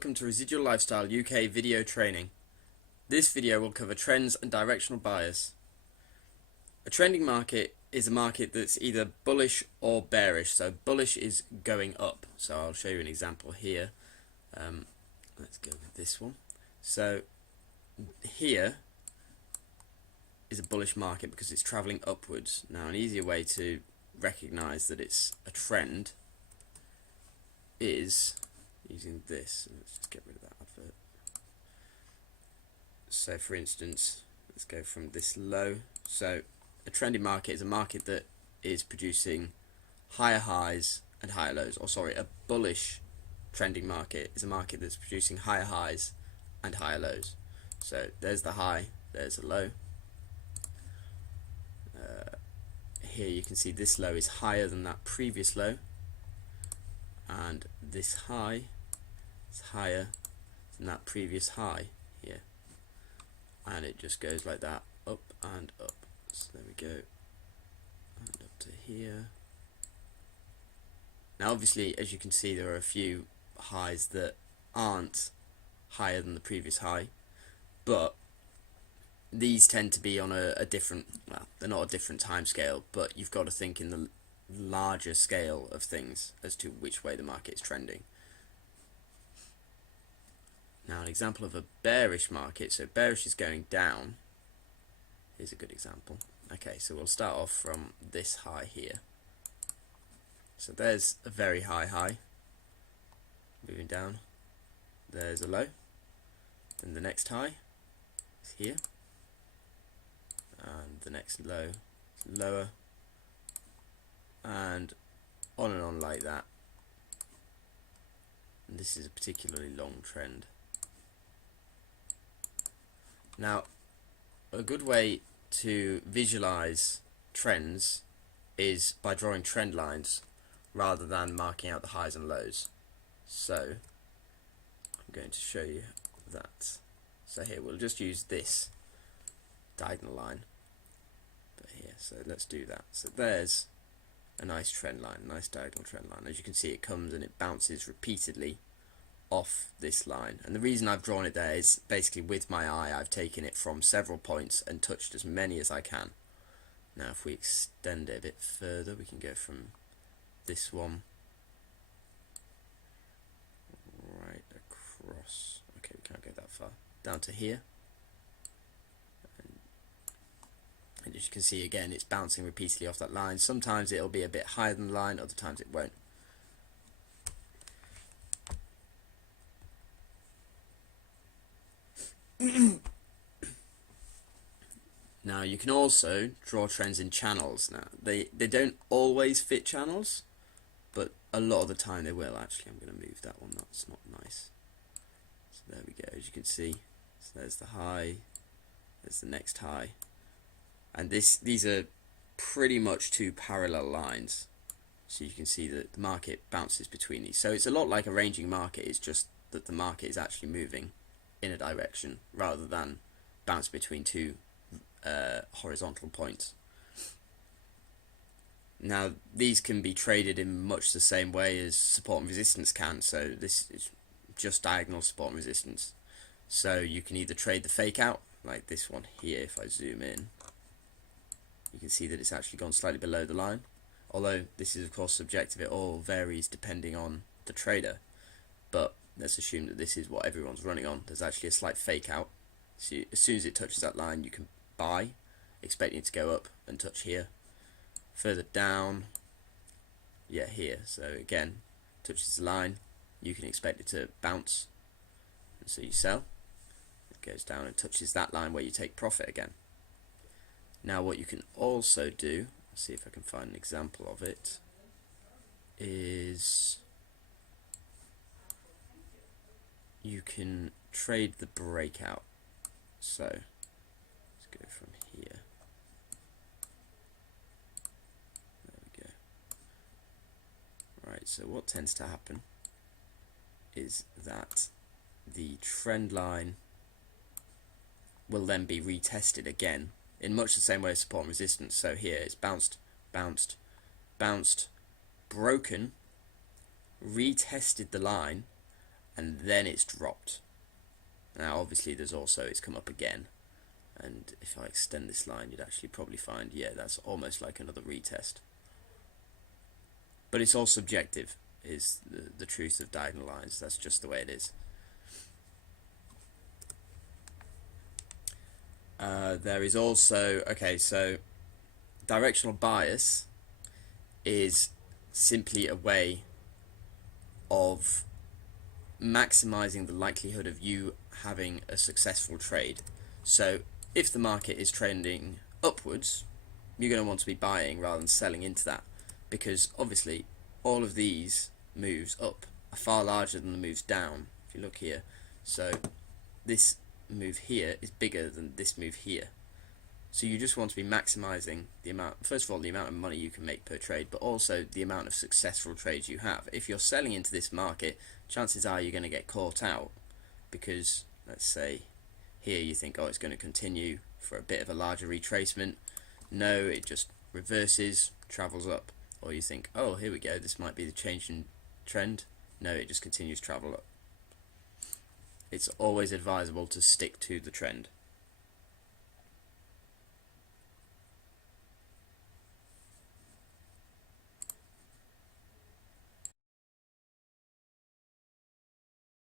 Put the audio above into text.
welcome to Residual Lifestyle UK video training. This video will cover trends and directional bias. A trending market is a market that's either bullish or bearish. So bullish is going up. So I'll show you an example here. Let's go with this one. So here is a bullish market because it's traveling upwards. Now an easier way to recognize that it's a trend is using this. Let's just get rid of that advert. So for instance, let's go from this low. So a trending market is a market that is producing higher highs and higher lows. Or sorry, a bullish trending market is a market that's producing higher highs and higher lows. So there's the high, there's a low. Here you can see this low is higher than that previous low, and this high is higher than that previous high here, and it just goes like that, up and up. So there we go, and up to here. Now obviously, as you can see, there are a few highs that aren't higher than the previous high, but these tend to be on a different, well, they're not a different time scale, but you've got to think in the larger scale of things as to which way the market is trending. Now an example of a bearish market, so bearish is going down. Here's a good example. Okay, so we'll start off from this high here. So there's a very high high, moving down, there's a low, then the next high is here, and the next low is lower, and on like that. And this is a particularly long trend. Now a good way to visualize trends is by drawing trend lines rather than marking out the highs and lows. So I'm going to show you that. So here we'll just use this diagonal line, but here, so let's do that. So there's a nice trend line, nice diagonal trend line. As you can see, it comes and it bounces repeatedly off this line, and the reason I've drawn it there is basically with my eye I've taken it from several points and touched as many as I can. Now if we extend it a bit further, we can go from this one right across, okay, we can't go that far, down to here, and as you can see, again, it's bouncing repeatedly off that line. Sometimes it'll be a bit higher than the line, other times it won't. Now you can also draw trends in channels. Now they don't always fit channels, but a lot of the time they will. Actually, I'm going to move that one, that's not nice. So there we go, as you can see, so there's the high, there's the next high, and these are pretty much two parallel lines, so you can see that the market bounces between these. So it's a lot like a ranging market, it's just that the market is actually moving in a direction rather than bounce between two horizontal points. Now these can be traded in much the same way as support and resistance can, so this is just diagonal support and resistance. So you can either trade the fake out, like this one here. If I zoom in, you can see that it's actually gone slightly below the line, although this is of course subjective, it all varies depending on the trader, but let's assume that this is what everyone's running on. There's actually a slight fake out, so as soon as it touches that line you can buy, expecting it to go up and touch here. Further down, yeah, here, so again, touches the line, you can expect it to bounce, and so you sell. It goes down and touches that line where you take profit again. Now what you can also do, let's see if I can find an example of it, is you can trade the breakout. So let's go from here. There we go. Right, so what tends to happen is that the trend line will then be retested again in much the same way as support and resistance. So here it's bounced, bounced, bounced, broken, retested the line, and then it's dropped. Now obviously there's also, it's come up again, and if I extend this line you'd actually probably find, yeah, that's almost like another retest. But it's all subjective, is the truth of diagonal lines. That's just the way it is. There is also, okay, so directional bias is simply a way of maximizing the likelihood of you having a successful trade. So if the market is trending upwards, you're going to want to be buying rather than selling into that, because obviously all of these moves up are far larger than the moves down. If you look here, so this move here is bigger than this move here. So you just want to be maximizing the amount, first of all, the amount of money you can make per trade, but also the amount of successful trades you have. If you're selling into this market, chances are you're going to get caught out, because let's say here you think, oh, it's going to continue for a bit of a larger retracement. No, it just reverses, travels up. Or you think, oh, here we go, this might be the change in trend. No, it just continues to travel up. It's always advisable to stick to the trend.